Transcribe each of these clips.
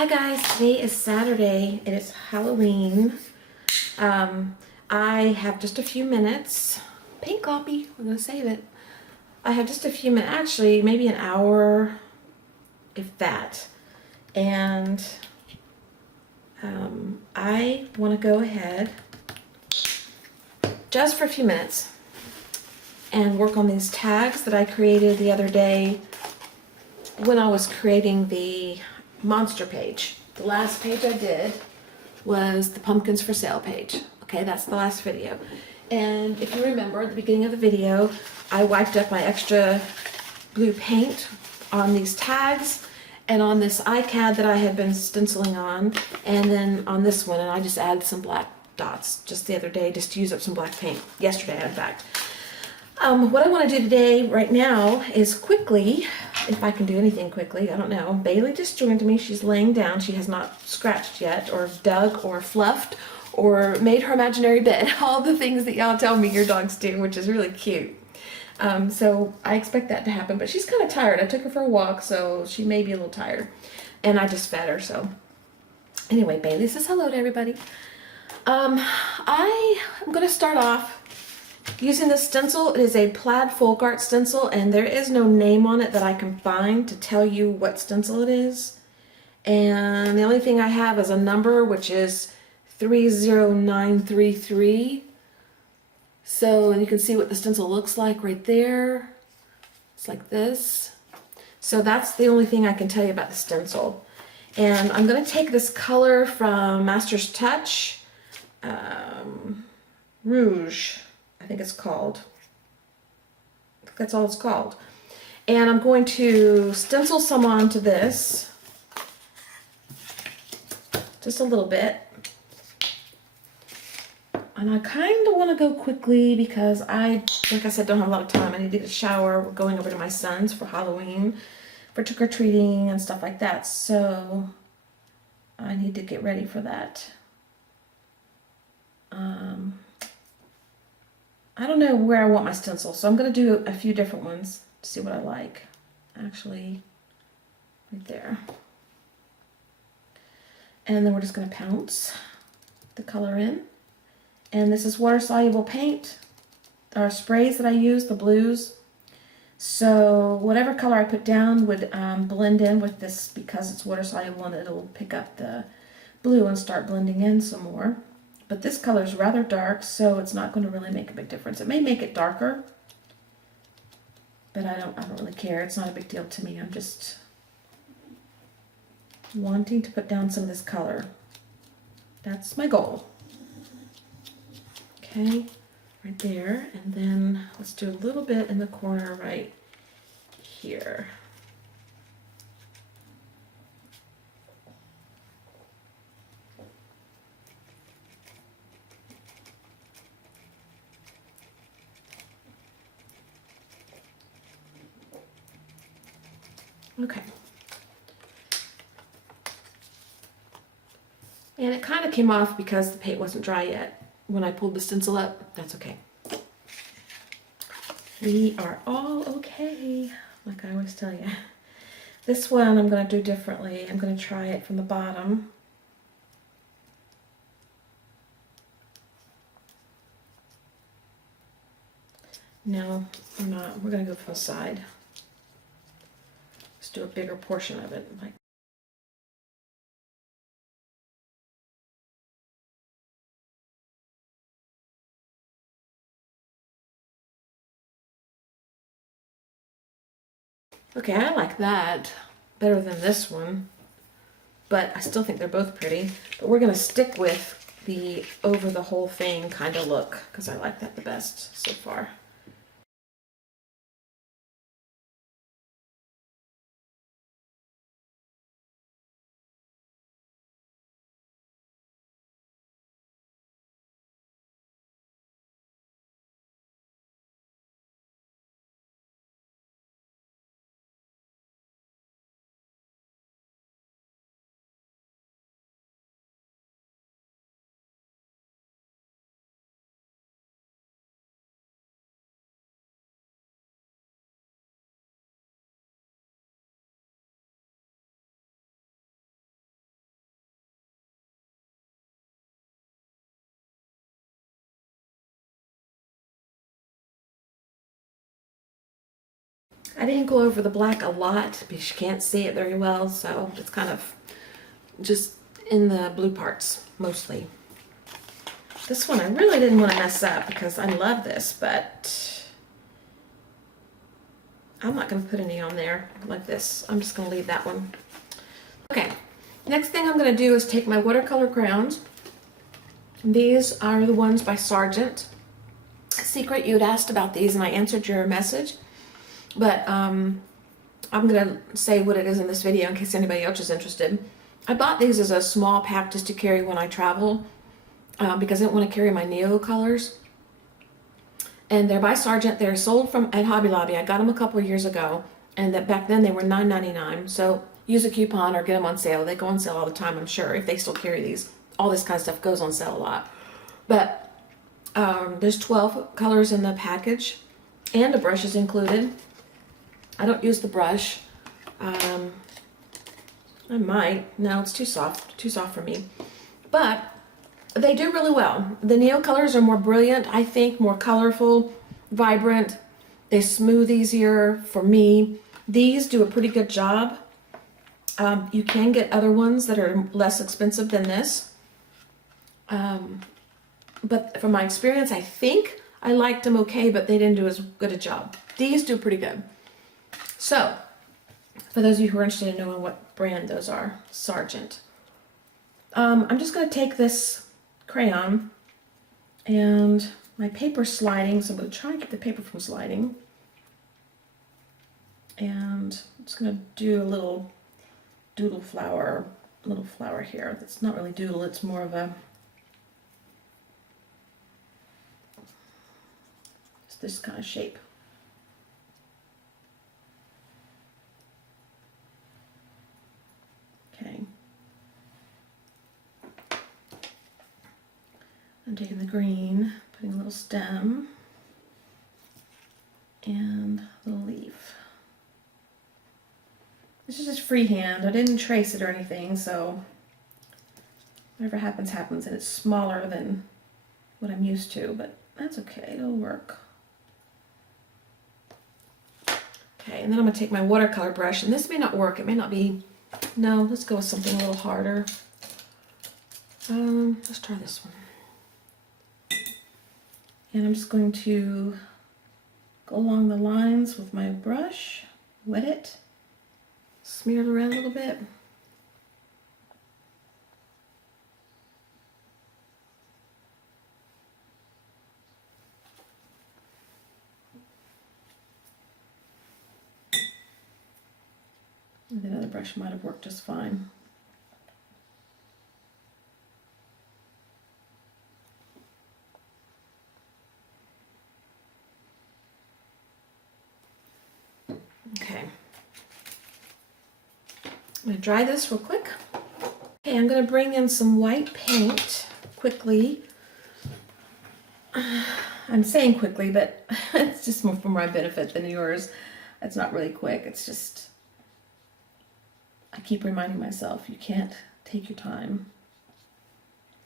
Hi guys, today is Saturday. It is Halloween. I have just a few minutes. Paint copy, we're gonna save it. I have just a few minutes, actually maybe an hour, if that. And I wanna go ahead just for a few minutes and work on these tags that I created the other day when I was creating the monster page. The last page I did was the pumpkins for sale page. Okay, that's the last video. And if you remember at the beginning of the video, I wiped up my extra glue paint on these tags and on this ICAD that I had been stenciling on, and then on this one, and I just added some black dots just the other day, just to use up some black paint. Yesterday, in fact. What I want to do today, right now, is quickly, if I can do anything quickly, I don't know. Bailey just joined me. She's laying down. She has not scratched yet, or dug, or fluffed, or made her imaginary bed. All the things that y'all tell me your dogs do, which is really cute. So I expect that to happen, but she's kind of tired. I took her for a walk, so she may be a little tired. And I just fed her, so. Anyway, Bailey says hello to everybody. I am going to start off using this stencil. It is a plaid folk art stencil, and there is no name on it that I can find to tell you what stencil it is. And the only thing I have is a number, which is 30933. So, and you can see what the stencil looks like right there. It's like this. So that's the only thing I can tell you about the stencil. And I'm going to take this color from Master's Touch, Rouge, I think it's called. I think that's all it's called. And I'm going to stencil some onto this. Just a little bit. And I kind of want to go quickly because like I said, don't have a lot of time. I need to get a shower. We're going over to my son's for Halloween, for trick-or-treating and stuff like that. So I need to get ready for that. I don't know where I want my stencil, so I'm going to do a few different ones to see what I like. Actually, right there. And then we're just going to pounce the color in. And this is water-soluble paint. There are sprays that I use, the blues. So whatever color I put down would blend in with this because it's water-soluble, and it'll pick up the blue and start blending in some more. But this color is rather dark, so it's not going to really make a big difference. It may make it darker, but I don't really care. It's not a big deal to me. I'm just wanting to put down some of this color. That's my goal. Okay, right there. And then let's do a little bit in the corner right here. Okay. And it kind of came off because the paint wasn't dry yet. When I pulled the stencil up, that's okay. We are all okay, like I always tell you. This one I'm going to do differently. I'm going to try it from the bottom. No, we're not. We're going to go from the side. Let's do a bigger portion of it, like okay, I like that better than this one, but I still think they're both pretty. But we're going to stick with the over the whole thing kind of look because I like that the best so far. I didn't go over the black a lot because you can't see it very well, so it's kind of just in the blue parts mostly. This one I really didn't want to mess up because I love this, but I'm not going to put any on there like this. I'm just going to leave that one. Okay, next thing I'm going to do is take my watercolor crayons. These are the ones by Sargent. Secret, you had asked about these and I answered your message, but I'm going to say what it is in this video in case anybody else is interested. I bought these as a small pack just to carry when I travel because I didn't want to carry my Neo colors. And they're by Sargent. They're sold at Hobby Lobby. I got them a couple of years ago, and back then they were $9.99. So use a coupon or get them on sale. They go on sale all the time, I'm sure, if they still carry these. All this kind of stuff goes on sale a lot. But there's 12 colors in the package, and a brush is included. I don't use the brush. I might. No, it's too soft for me. But they do really well. The Neo colors are more brilliant, I think, more colorful, vibrant. They smooth easier for me. These do a pretty good job. You can get other ones that are less expensive than this. But from my experience, I think I liked them okay, but they didn't do as good a job. These do pretty good. So, for those of you who are interested in knowing what brand those are, Sargent. I'm just going to take this crayon and my paper sliding, so I'm going to try and keep the paper from sliding. And I'm just going to do a little doodle flower, little flower here. It's not really doodle, it's more of a, it's this kind of shape. Okay. I'm taking the green, putting a little stem and a little leaf. This is just freehand. I didn't trace it or anything, so whatever happens, happens. And it's smaller than what I'm used to, but that's okay. It'll work. Okay, and then I'm going to take my watercolor brush, and this may not work. It may not be... No, let's go with something a little harder. Let's try this one. And I'm just going to go along the lines with my brush, wet it, smear it around a little bit. And the other brush might have worked just fine. Okay, I'm going to dry this real quick. Okay, I'm going to bring in some white paint quickly. I'm saying quickly, but it's just more for my benefit than yours. It's not really quick, it's just, I keep reminding myself, you can't take your time.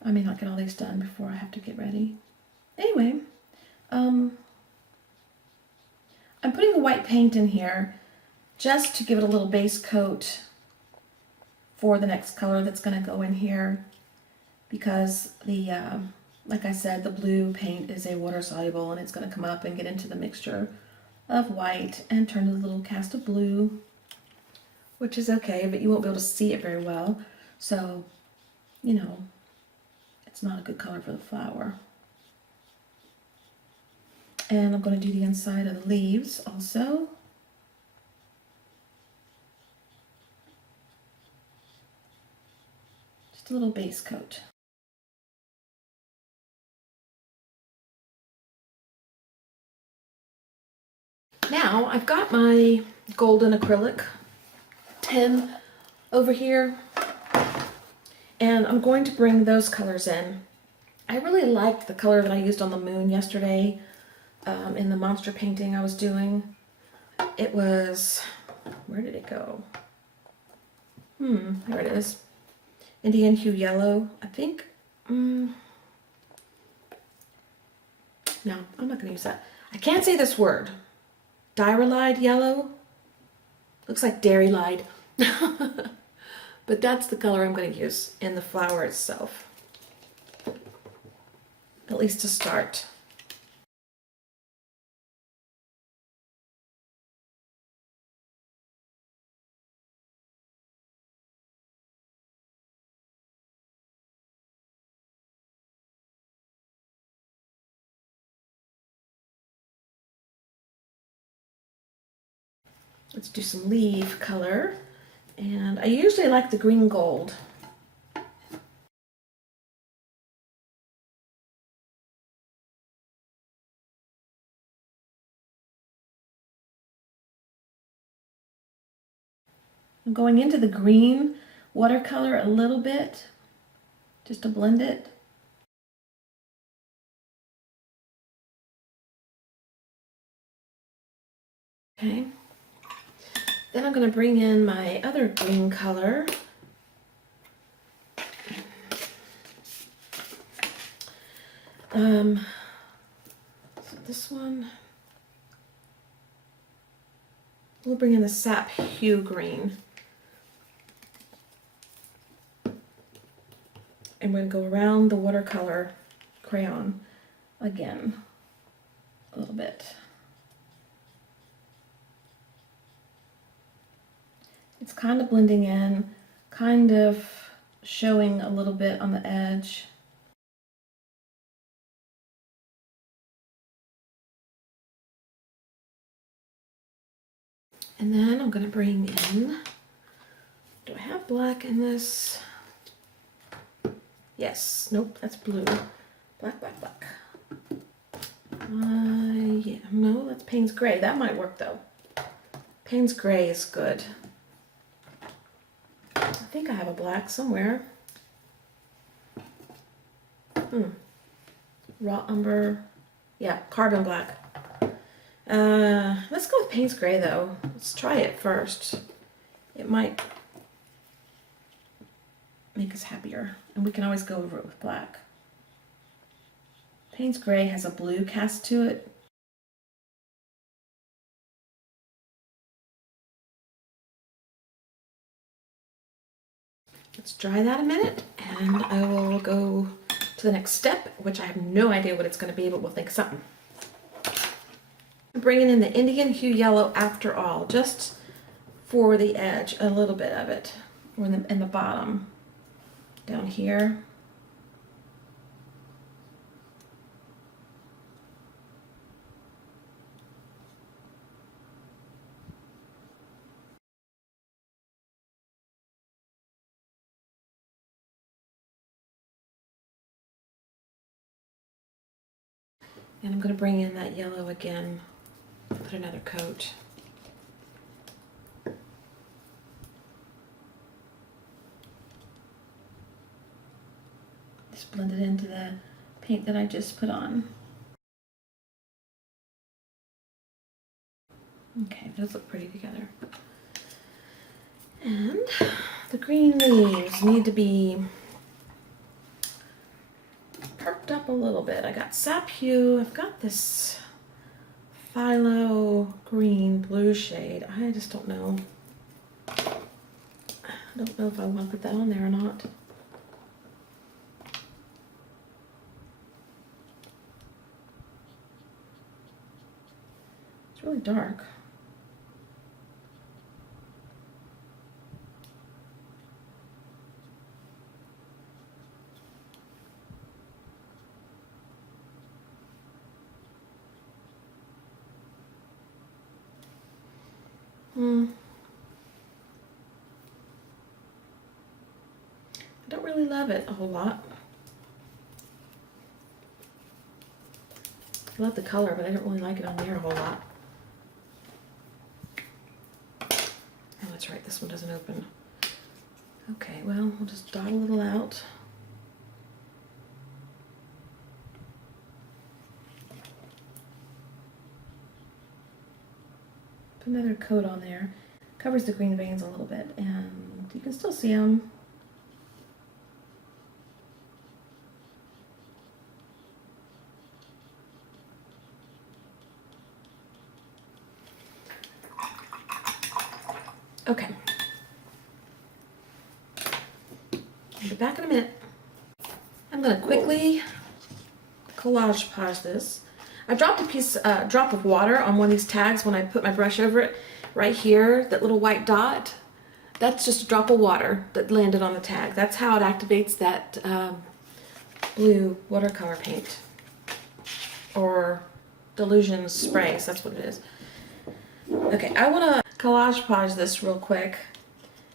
I may not get all these done before I have to get ready. Anyway, I'm putting the white paint in here just to give it a little base coat for the next color that's going to go in here, because the, like I said, the blue paint is a water soluble and it's going to come up and get into the mixture of white and turn to a little cast of blue, which is okay, but you won't be able to see it very well. So, you know, it's not a good color for the flower. And I'm going to do the inside of the leaves also. Just a little base coat. Now I've got my golden acrylic tin over here, and I'm going to bring those colors in. I really liked the color that I used on the moon yesterday in the monster painting I was doing. It was, where did it go? There it is. Indian hue yellow, I think. No, I'm not going to use that. I can't say this word. Dylusions yellow, Looks like dairy lied. But that's the color I'm going to use in the flower itself. At least to start. Let's do some leaf color. And I usually like the green gold. I'm going into the green watercolor a little bit, just to blend it. Okay. Then I'm going to bring in my other green color. So this one, we'll bring in the sap hue green. And we're going to go around the watercolor crayon again a little bit. It's kind of blending in, kind of showing a little bit on the edge. And then I'm going to bring in, do I have black in this? Yes, nope, that's blue. Black, black, black. Yeah, no, that's Payne's Gray. That might work though. Payne's Gray is good. I think I have a black somewhere. Raw umber. Yeah, carbon black. Let's go with Payne's Gray though. Let's try it first. It might make us happier. And we can always go over it with black. Payne's Gray has a blue cast to it. Let's dry that a minute and I will go to the next step, which I have no idea what it's going to be, but we'll think of something. I'm bringing in the Indian Hue Yellow after all, just for the edge, a little bit of it, or in the bottom, down here. And I'm going to bring in that yellow again, put another coat. Just blend it into the paint that I just put on. Okay, those look pretty together. And the green leaves need to be perked up a little bit. I got sap hue. I've got this phthalo green blue shade. I just don't know. I don't know if I want to put that on there or not. It's really dark. I don't really love it a whole lot. I love the color, but I don't really like it on there a whole lot. Oh, that's right, this one doesn't open. Okay, well, we'll just dot a little out. Put another coat on there. Covers the green veins a little bit, and you can still see them. Okay. I'll be back in a minute. I'm gonna quickly collage pause this. I dropped a drop of water on one of these tags when I put my brush over it. Right here, that little white dot, that's just a drop of water that landed on the tag. That's how it activates that blue watercolor paint, or dylusions sprays, that's what it is. Okay, I wanna collage pause this real quick,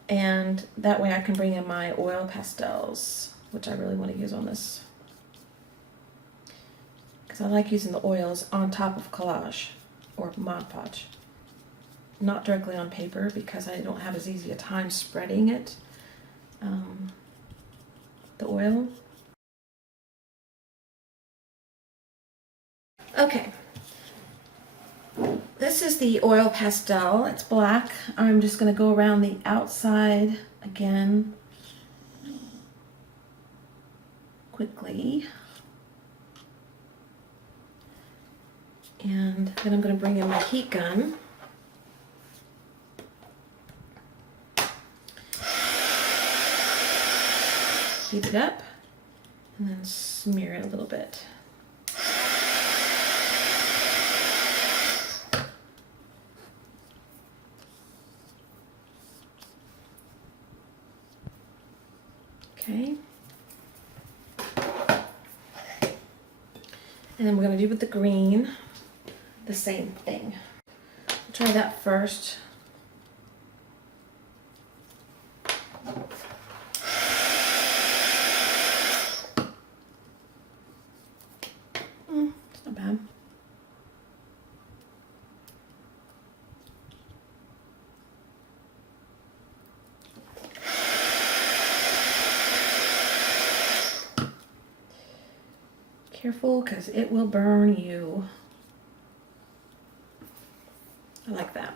and that way I can bring in my oil pastels, which I really wanna use on this. I like using the oils on top of collage or Mod Podge, not directly on paper because I don't have as easy a time spreading it, the oil. Okay, this is the oil pastel. It's black. I'm just going to go around the outside again quickly. And then I'm going to bring in my heat gun. Heat it up and then smear it a little bit. Okay. And then we're going to do with the green the same thing. I'll try that first. It's not bad. Careful, because it will burn you. I like that.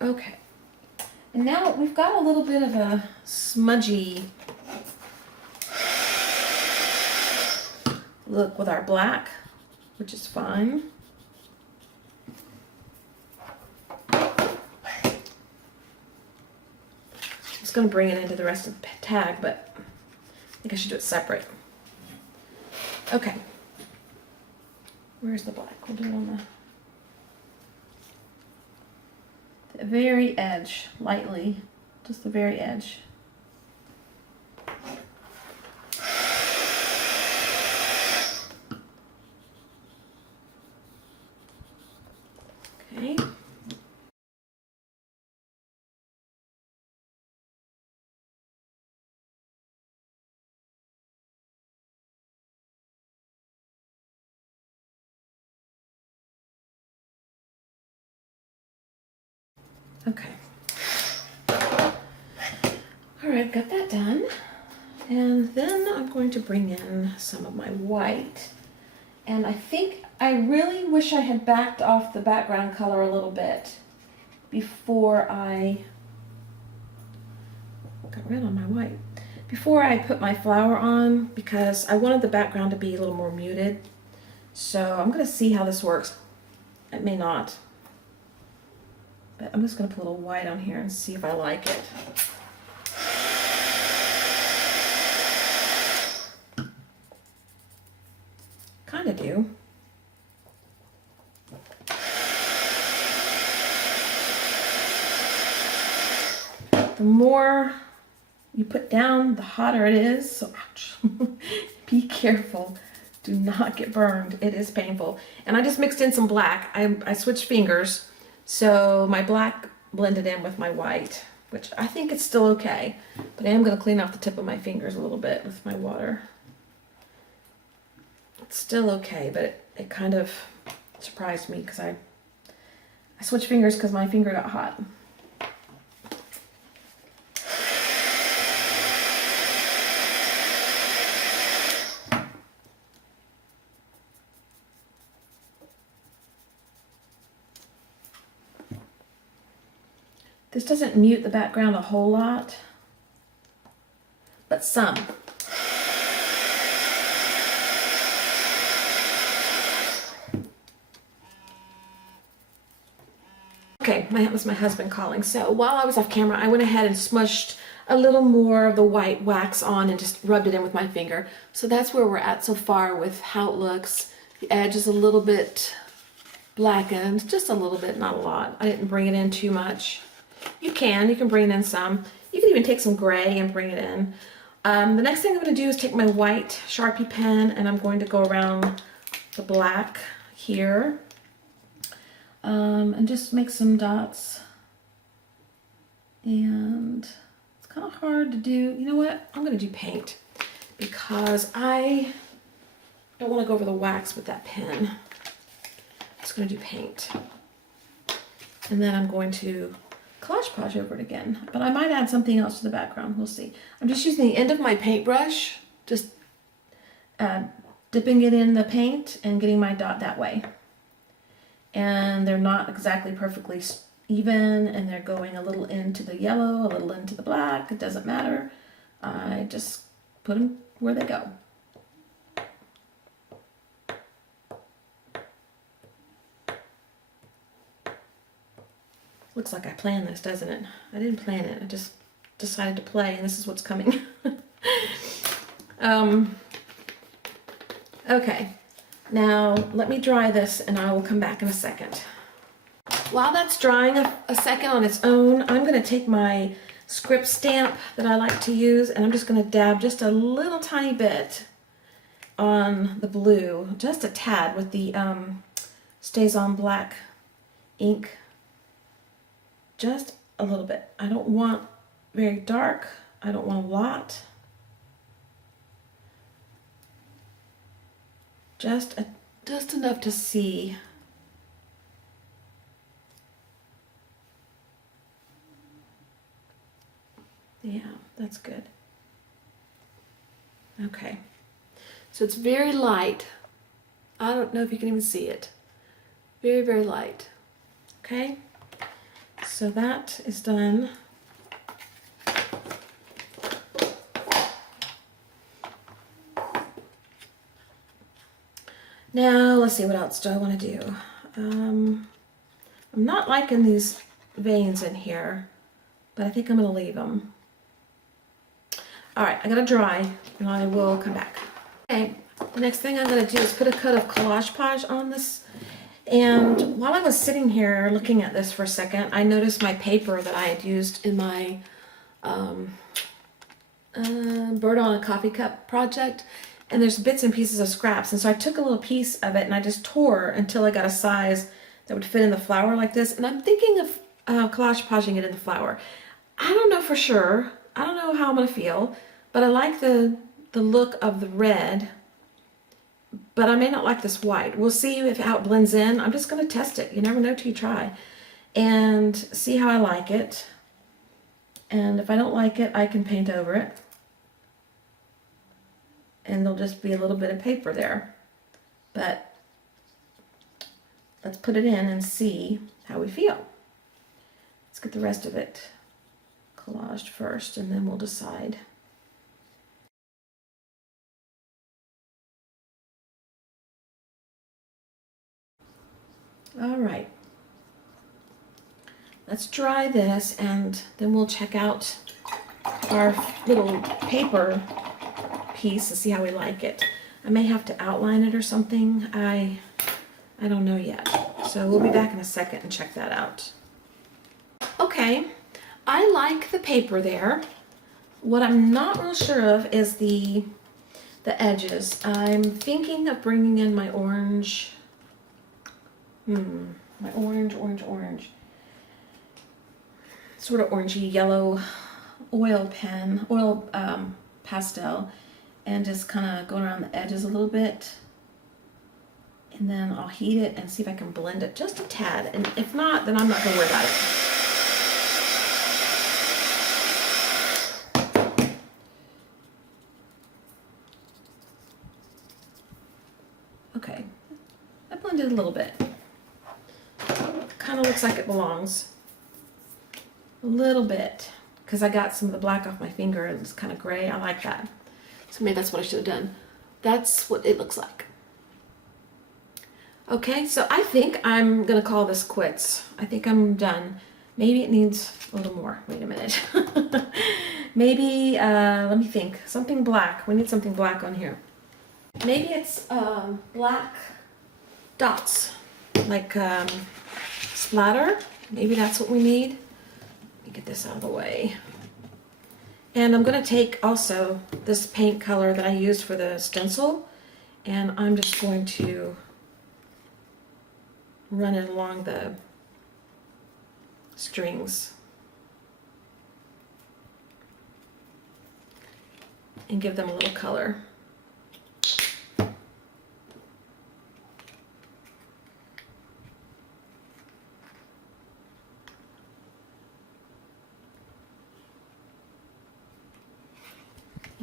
Okay. And now we've got a little bit of a smudgy look with our black, which is fine. It's going to bring it into the rest of the tag, but I think I should do it separate. Okay. Where's the black? We'll do it on the very edge, lightly, just the very edge. Okay. Okay. All right, got that done. And then I'm going to bring in some of my white. And I think I really wish I had backed off the background color a little bit before I got rid on my white. Before I put my flower on, because I wanted the background to be a little more muted. So I'm going to see how this works. It may not. But I'm just going to put a little white on here and see if I like it. Kind of do. The more you put down, the hotter it is. So ouch. Be careful. Do not get burned. It is painful. And I just mixed in some black. I switched fingers. So my black blended in with my white, which I think it's still okay. But I am going to clean off the tip of my fingers a little bit with my water. It's still okay, but it kind of surprised me because I switched fingers because my finger got hot. This doesn't mute the background a whole lot, but some. Okay, Okay, that was my husband calling. So while I was off camera, I went ahead and smushed a little more of the white wax on and just rubbed it in with my finger. So that's where we're at so far with how it looks. The edge is a little bit blackened, just a little bit, not a lot. I didn't bring it in too much. You can bring it in some. You can even take some gray and bring it in. The next thing I'm going to do is take my white Sharpie pen and I'm going to go around the black here and just make some dots. And it's kind of hard to do. You know what? I'm going to do paint because I don't want to go over the wax with that pen. I'm just going to do paint. And then I'm going to collage podge over it again. But I might add something else to the background. We'll see. I'm just using the end of my paintbrush, just dipping it in the paint and getting my dot that way. And they're not exactly perfectly even, and they're going a little into the yellow, a little into the black. It doesn't matter. I just put them where they go. Looks like I planned this, doesn't it? I didn't plan it. I just decided to play, and this is what's coming. Okay, now let me dry this, and I will come back in a second. While that's drying a second on its own, I'm going to take my script stamp that I like to use, and I'm just going to dab just a little tiny bit on the blue, just a tad with the Stays On Black ink. Just a little bit. I don't want very dark. I don't want a lot. Just enough to see. Yeah, that's good. Okay. So it's very light. I don't know if you can even see it. Very, very light. Okay. So that is done. Now, let's see, what else do I want to do? I'm not liking these veins in here, but I think I'm going to leave them. All right, I got to dry, and I will come back. Okay, the next thing I'm going to do is put a coat of collage podge on this. And while I was sitting here looking at this for a second, I noticed my paper that I had used in my bird on a coffee cup project, and there's bits and pieces of scraps, and so I took a little piece of it and I just tore until I got a size that would fit in the flower like this, and I'm thinking of collage podging it in the flower. I don't know for sure. I don't know how I'm going to feel, but I like the look of the red. But I may not like this white. We'll see how it blends in. I'm just going to test it. You never know till you try. And see how I like it. And if I don't like it, I can paint over it. And there'll just be a little bit of paper there. But let's put it in and see how we feel. Let's get the rest of it collaged first, and then we'll decide. All right, let's dry this and then we'll check out our little paper piece to see how we like it. I may have to outline it or something. I don't know yet. So we'll be back in a second and check that out. Okay, I like the paper there. What I'm not real sure of is the edges. I'm thinking of bringing in my orange. My orange. Sort of orangey yellow oil pastel, and just kind of going around the edges a little bit. And then I'll heat it and see if I can blend it just a tad. And if not, then I'm not going to worry about it. Okay, I blended a little bit. Kind of looks like it belongs. A little bit, because I got some of the black off my finger and it's kind of gray. I like that. So maybe that's what I should have done. That's what it looks like. Okay, so I think I'm gonna call this quits. I think I'm done. Maybe it needs a little more. Wait a minute. Maybe, let me think. Something black. We need something black on here. Maybe it's black dots, like splatter. Maybe that's what we need. Let me get this out of the way. And I'm gonna take also this paint color that I used for the stencil, and I'm just going to run it along the strings and give them a little color.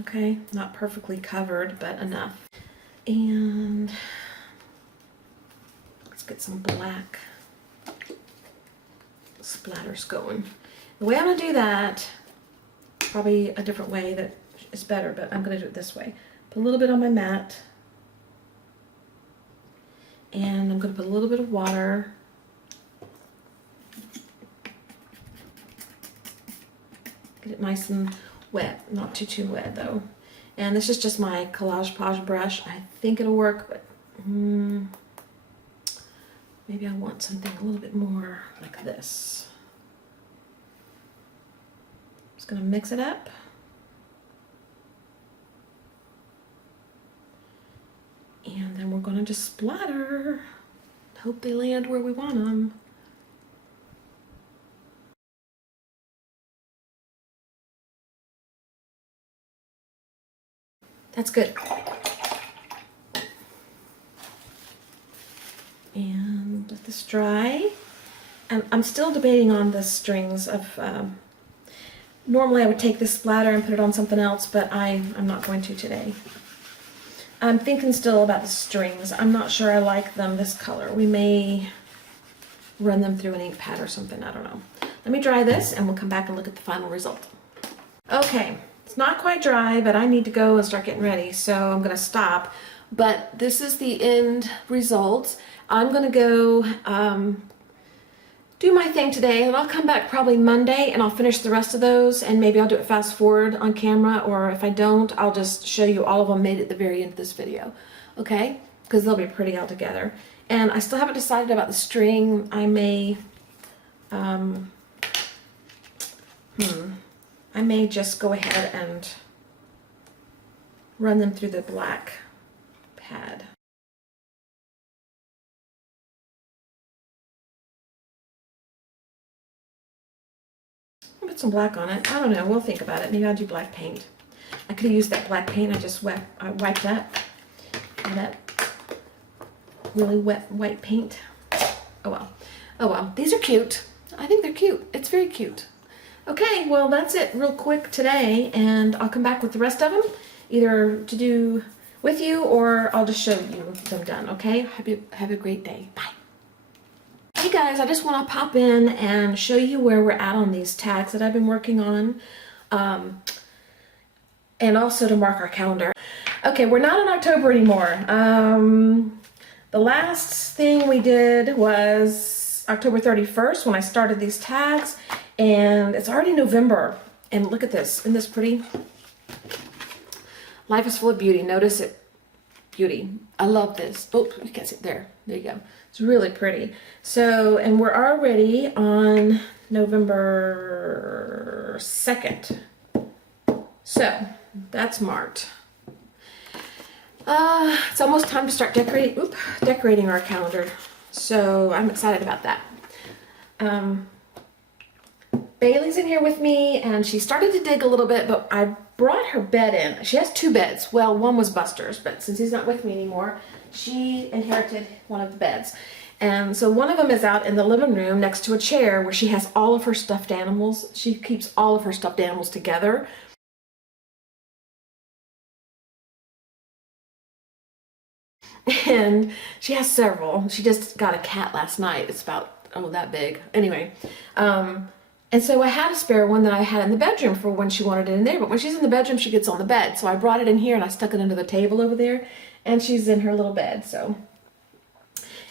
Okay, not perfectly covered, but enough. And let's get some black splatters going. The way I'm gonna do that, probably a different way that is better, but I'm gonna do it this way. Put a little bit on my mat, and I'm gonna put a little bit of water. Get it nice and wet, not too wet though. And this is just my collage page brush. I think it'll work, but maybe I want something a little bit more like this. Just gonna mix it up. And then we're gonna just splatter. Hope they land where we want them. That's good. And let this dry. And I'm still debating on the strings of, normally I would take this splatter and put it on something else, but I'm not going to today. I'm thinking still about the strings. I'm not sure I like them this color. We may run them through an ink pad or something, I don't know. Let me dry this and we'll come back and look at the final result. Okay. It's not quite dry, but I need to go and start getting ready, so I'm gonna stop. But this is the end result. I'm gonna go do my thing today, and I'll come back probably Monday and I'll finish the rest of those, and maybe I'll do it fast forward on camera, or if I don't, I'll just show you all of them made at the very end of this video, okay? Because they'll be pretty all together. And I still haven't decided about the string. I may, I may just go ahead and run them through the black pad. I'll put some black on it. I don't know. We'll think about it. Maybe I'll do black paint. I could have used that black paint. I wiped that. And that really wet white paint. Oh well. Oh well. These are cute. I think they're cute. It's very cute. Okay, well that's it real quick today, and I'll come back with the rest of them, either to do with you or I'll just show you them done, okay? Have a great day. Bye. Hey guys, I just want to pop in and show you where we're at on these tags that I've been working on, and also to mark our calendar. Okay, we're not in October anymore. The last thing we did was October 31st when I started these tags. And it's already November, and look at this. Isn't this pretty? Life is full of beauty. Notice it. Beauty. I love this. Oh, you can't see it there. There you go. It's really pretty. So, and we're already on November 2nd. So, that's marked. It's almost time to start decorating our calendar. So, I'm excited about that. Bailey's in here with me, and she started to dig a little bit, but I brought her bed in. She has two beds. Well, one was Buster's, but since he's not with me anymore, she inherited one of the beds. And so one of them is out in the living room next to a chair where she has all of her stuffed animals. She keeps all of her stuffed animals together. And she has several. She just got a cat last night. It's about, oh, that big. Anyway, and so I had a spare one that I had in the bedroom for when she wanted it in there. But when she's in the bedroom, she gets on the bed. So I brought it in here and I stuck it under the table over there. And she's in her little bed. So,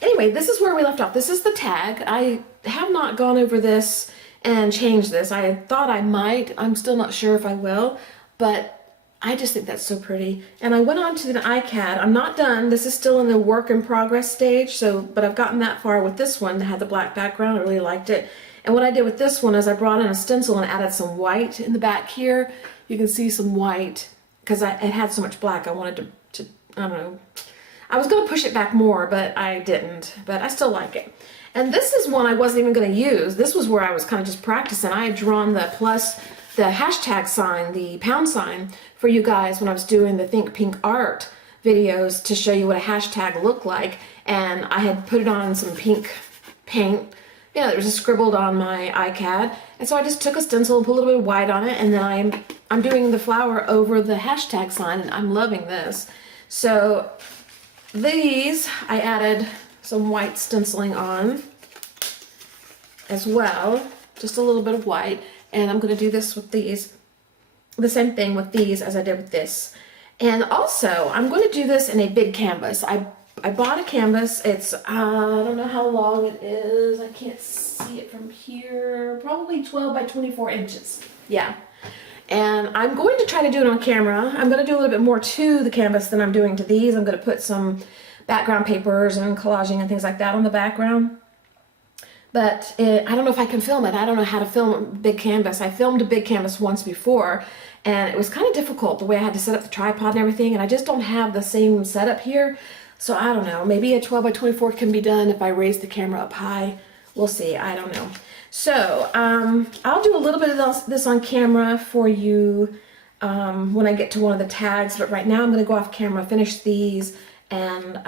Anyway, this is where we left off. This is the tag. I have not gone over this and changed this. I thought I might. I'm still not sure if I will, but I just think that's so pretty. And I went on to the ICAD. I'm not done. This is still in the work in progress stage, but I've gotten that far with this one that had the black background. I really liked it. And what I did with this one is I brought in a stencil and added some white in the back here. You can see some white because it had so much black. I wanted to I don't know. I was going to push it back more, but I didn't. But I still like it. And this is one I wasn't even going to use. This was where I was kind of just practicing. I had drawn the hashtag sign, the pound sign, for you guys when I was doing the Think Pink art videos to show you what a hashtag looked like. And I had put it on some pink paint. Yeah, it was just scribbled on my ICAD. And so I just took a stencil and put a little bit of white on it. And then I'm doing the flower over the hashtag sign, and I'm loving this. So these, I added some white stenciling on as well, just a little bit of white, and I'm going to do this with these, the same thing with these as I did with this. And also, I'm going to do this in a big canvas. I bought a canvas. It's, I don't know how long it is. I can't see it from here. Probably 12 by 24 inches. Yeah. And I'm going to try to do it on camera. I'm going to do a little bit more to the canvas than I'm doing to these. I'm going to put some background papers and collaging and things like that on the background. But I don't know if I can film it. I don't know how to film a big canvas. I filmed a big canvas once before, and it was kind of difficult the way I had to set up the tripod and everything, and I just don't have the same setup here. So I don't know. Maybe a 12 by 24 can be done if I raise the camera up high. We'll see. I don't know. So I'll do a little bit of this on camera for you when I get to one of the tags, but right now I'm going to go off camera, finish these, and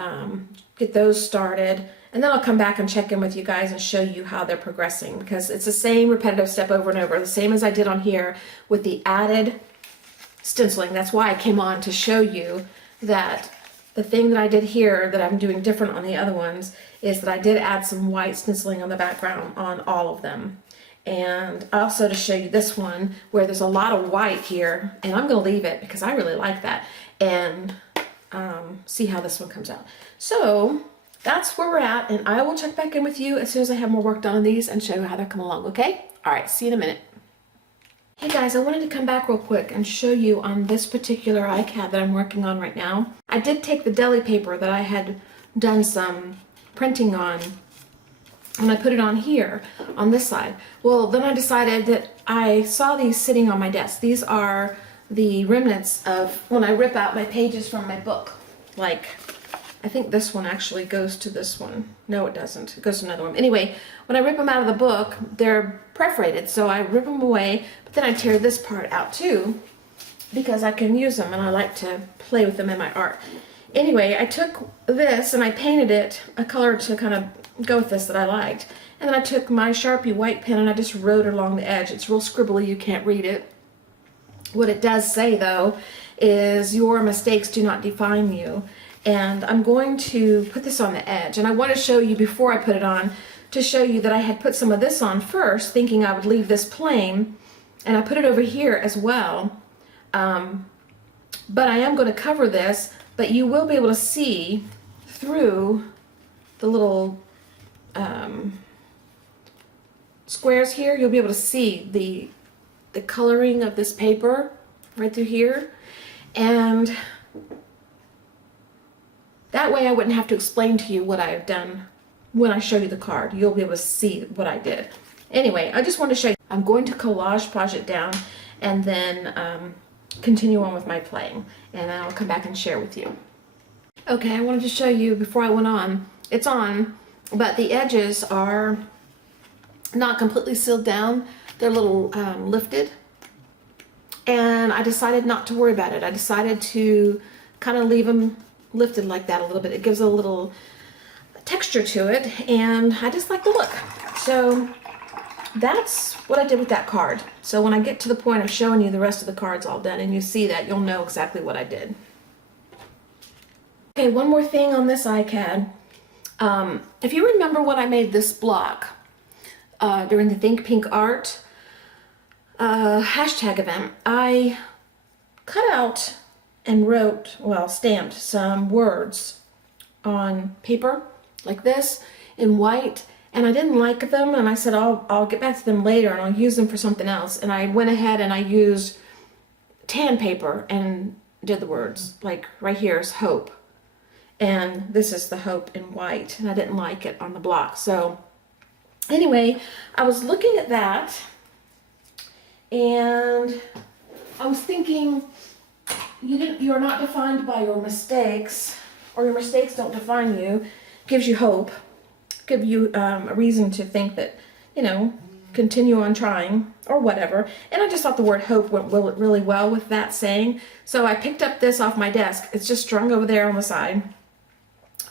get those started. And then I'll come back and check in with you guys and show you how they're progressing, because it's the same repetitive step over and over, the same as I did on here with the added stenciling. That's why I came on to show you that the thing that I did here that I'm doing different on the other ones is that I did add some white stenciling on the background on all of them. And also to show you this one where there's a lot of white here, and I'm going to leave it because I really like that, and see how this one comes out. So that's where we're at, and I will check back in with you as soon as I have more work done on these and show you how they're coming along, okay? All right, see you in a minute. Hey guys, I wanted to come back real quick and show you on this particular ICAD that I'm working on right now. I did take the deli paper that I had done some printing on, and I put it on here, on this side. Well, then I decided that I saw these sitting on my desk. These are the remnants of when I rip out my pages from my book. Like, I think this one actually goes to this one. No, it doesn't. It goes to another one. Anyway, when I rip them out of the book, they're perforated, so I rip them away, but then I tear this part out too, because I can use them and I like to play with them in my art. Anyway, I took this and I painted it a color to kind of go with this that I liked, and then I took my Sharpie white pen and I just wrote it along the edge. It's real scribbly, you can't read it. What it does say though is your mistakes do not define you. And I'm going to put this on the edge, and I want to show you before I put it on, to show you that I had put some of this on first thinking I would leave this plain, and I put it over here as well, but I am going to cover this, but you will be able to see through the little squares here. You'll be able to see the coloring of this paper right through here, and that way I wouldn't have to explain to you what I've done when I show you the card. You'll be able to see what I did. Anyway, I just wanted to show you. I'm going to collage it down and then continue on with my playing. And then I'll come back and share with you. Okay, I wanted to show you before I went on. It's on, but the edges are not completely sealed down. They're a little lifted. And I decided not to worry about it. I decided to kind of leave them lifted like that a little bit. It gives a little texture to it, and I just like the look. So that's what I did with that card. So when I get to the point of showing you the rest of the cards all done and you see that, you'll know exactly what I did. Okay, one more thing on this ICAD. If you remember when I made this block during the Think Pink Art hashtag event, I cut out and wrote, well, stamped some words on paper, like this in white, and I didn't like them, and I said I'll get back to them later and I'll use them for something else. And I went ahead and I used tan paper and did the words. Like right here is hope, and this is the hope in white, and I didn't like it on the block. So anyway, I was looking at that and I was thinking, you're not defined by your mistakes, or your mistakes don't define you. Gives you hope, give you a reason to think that, you know, continue on trying or whatever. And I just thought the word hope went really well with that saying. So I picked up this off my desk. It's just strung over there on the side.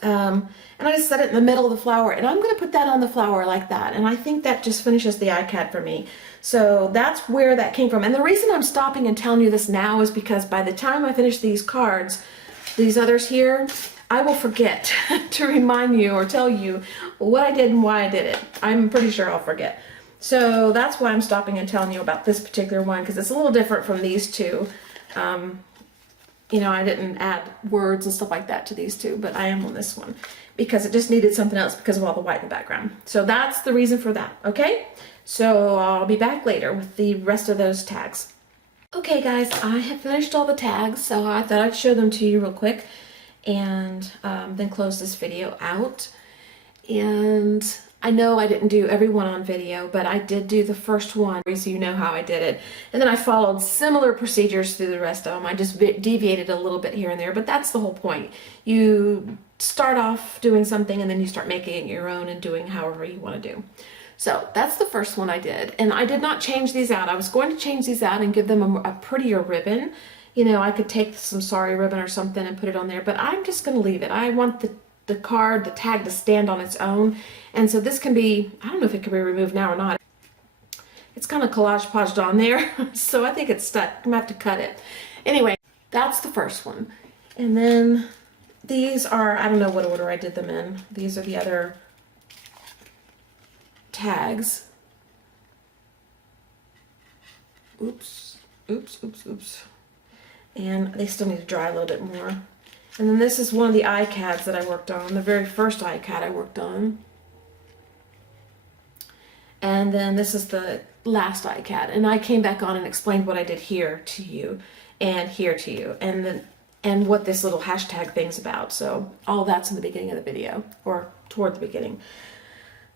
And I just set it in the middle of the flower, and I'm going to put that on the flower like that. And I think that just finishes the ICAD for me. So that's where that came from. And the reason I'm stopping and telling you this now is because by the time I finish these cards, these others here, I will forget to remind you or tell you what I did and why I did it. I'm pretty sure I'll forget. So that's why I'm stopping and telling you about this particular one, because it's a little different from these two. You know, I didn't add words and stuff like that to these two, but I am on this one because it just needed something else because of all the white in the background. So that's the reason for that, okay? So I'll be back later with the rest of those tags. Okay guys, I have finished all the tags, so I thought I'd show them to you real quick and then close this video out. And I know I didn't do every one on video, but I did do the first one, so you know how I did it. And then I followed similar procedures through the rest of them. I just deviated a little bit here and there, but that's the whole point. You start off doing something and then you start making it your own and doing however you want to do. So that's the first one I did. And I did not change these out. I was going to change these out and give them a prettier ribbon. You know, I could take some sari ribbon or something and put it on there, but I'm just going to leave it. I want the card, the tag, to stand on its own. And so this can be, I don't know if it can be removed now or not. It's kind of collage-podged on there, so I think it's stuck. I'm gonna have to cut it. Anyway, that's the first one. And then these are, I don't know what order I did them in. These are the other tags. Oops, oops, oops, oops. And they still need to dry a little bit more. And then this is one of the ICADS that I worked on, the very first ICAD I worked on. And then this is the last ICAD. And I came back on and explained what I did here to you and here to you, and then what this little hashtag thing's about. So all that's in the beginning of the video, or toward the beginning,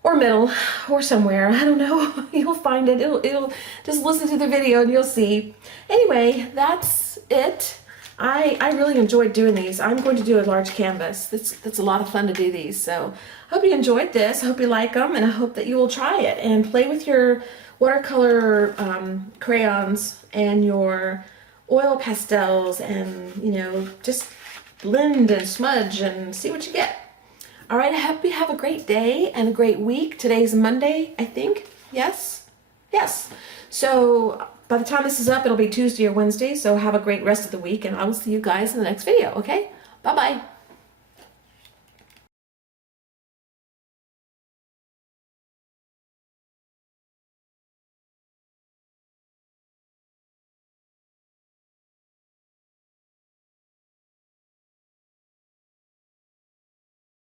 or middle, or somewhere. I don't know. You'll find it. It'll just listen to the video and you'll see. Anyway, that's it. I really enjoyed doing these. I'm going to do a large canvas. That's a lot of fun to do these. So I hope you enjoyed this. I hope you like them, and I hope that you will try it and play with your watercolor crayons and your oil pastels, and, you know, just blend and smudge and see what you get. All right, I hope you have a great day and a great week. Today's Monday, I think. Yes? Yes. So by the time this is up, it'll be Tuesday or Wednesday, so have a great rest of the week, and I will see you guys in the next video, okay? Bye-bye.